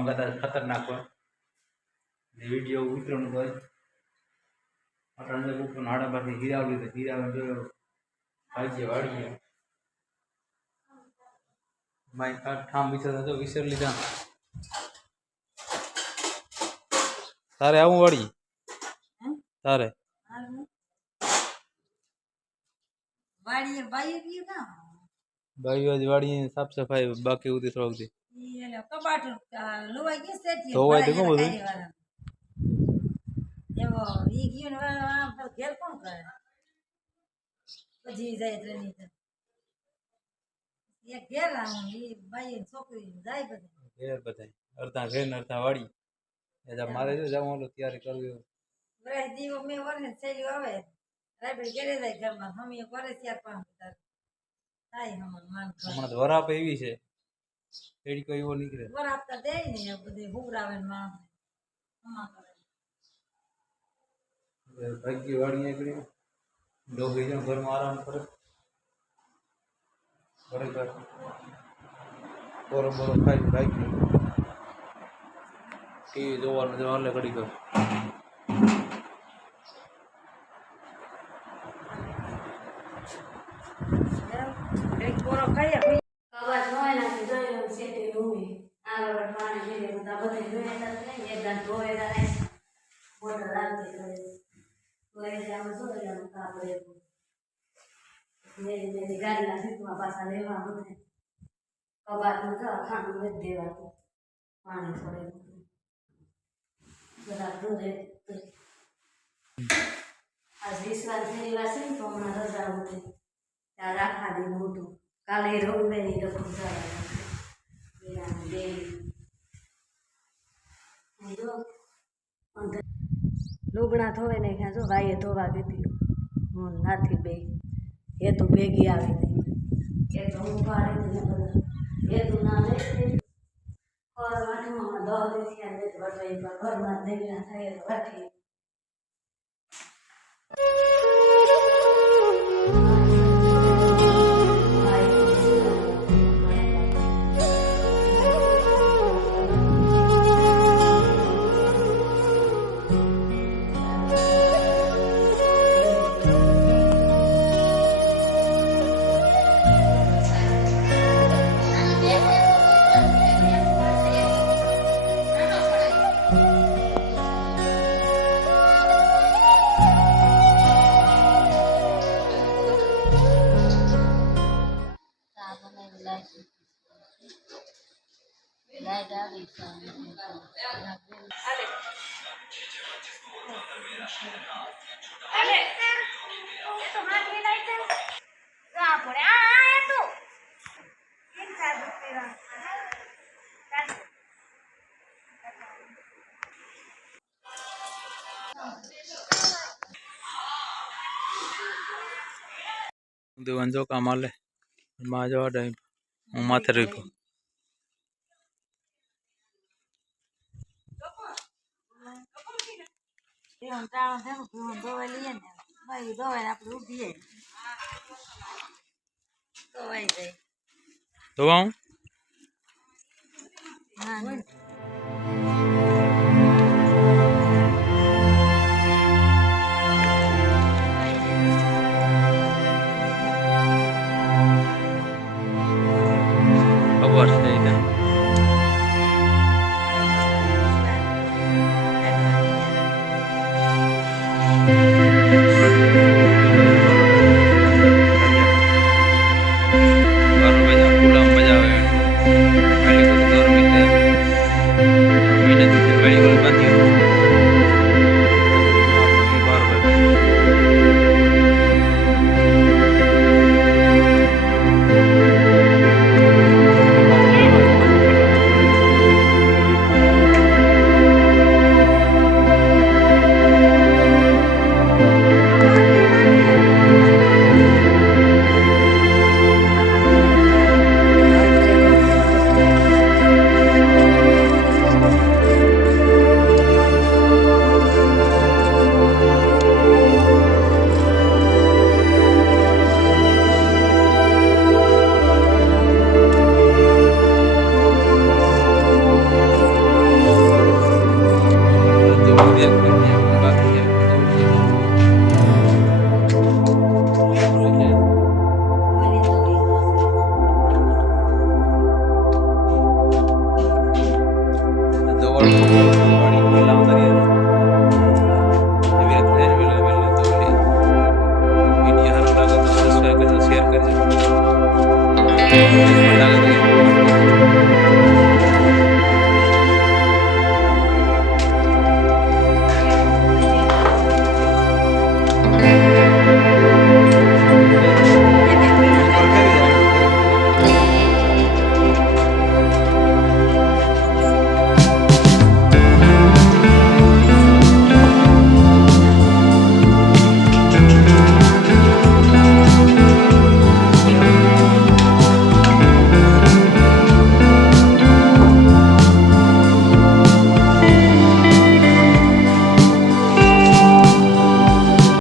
હવામાં કદાચ ખતરનાક હોય વિડીયો ઉતરવાનું હોય અટાણે ઉપર હાડા પાસે હીરાવલી તો હીરાવલી જોયો ભાઈ વાળીએ મારી ઠામ વિચાર તો વિસર લીધા તારે આવું વાળી તારે બાઈ વાળી સાફ સફાઈ બાકી ઉતી થોડુંક દી કબાટ લોવાઈ ગયું છે ધોવાય તો બધું એવો ઈ ગયું ને ઘેર કોણ કરે પછી જાય ટ્રેનિંગ એક ઘેર આવું ઈ બાઈ છોકરી જાય બધા ઘેર બધા અડધા ઘેર ને અડધા વાળી એટલે મારે જો જવાનું તૈયારી કરવી વરસ દીવો મેં વરસ છેલ્લી આવે રાબડી ઘેરે જાય ઘરમાં મમ્મી કરે 4-5 થાય હમણાં વરાપ એવી છે એડી કોઈ એવો નીકળે વરાપતા દે ને બધે હુકરાવે ને માણસ ભાગ્ય વાળી નીકળી ડોગી જણ ઘરમાં આરામ કરે બરાબર બોરો બોરો ખાઈ ભાગી ટીવી જોવાનું જો હાલે ઘડી કર એક બોરો ખાઈ કવાજ નોય નાખી જોયો સેટી રૂમી આગળ પાણી પીને બધા બધે જોયા હતા એકદમ ધોયેલા ને બોટલ રાખી કરે ધોઈ જાવ જોયા કાપડે મેરી ગાડીના સીટમાં પાછા લેવા બધે કબાટમાં તો ખાનું નથી દેવાતું પાણી છોડે બધા ધોરે આજ વિશ્વાસ શનિવાર છે ને તો હમણાં રજા હતી ત્યાં રાખા દે મોટું કાલે રવિવારે રખું જવા લુગણા ધોવે ને ક્યાં જો ભાઈએ ધોવા દીધી હું નાથી બે એ તો ભેગી આવી ગઈ એ તો હું પાડી ને બધા એ તો ના લે વાટમાં 10 દિવસ વટાઈ ઘરમાં દેવીના થાય તો વાટી દેવાન જો કામ આલે માં જવા ડાઈ હું માથે રહ્યો એમ તાણ છે હું દવાઈ લઈએ ને ભાઈ દવાઈ આપણે ઉભી દવાઈ જાય દવા હા હોય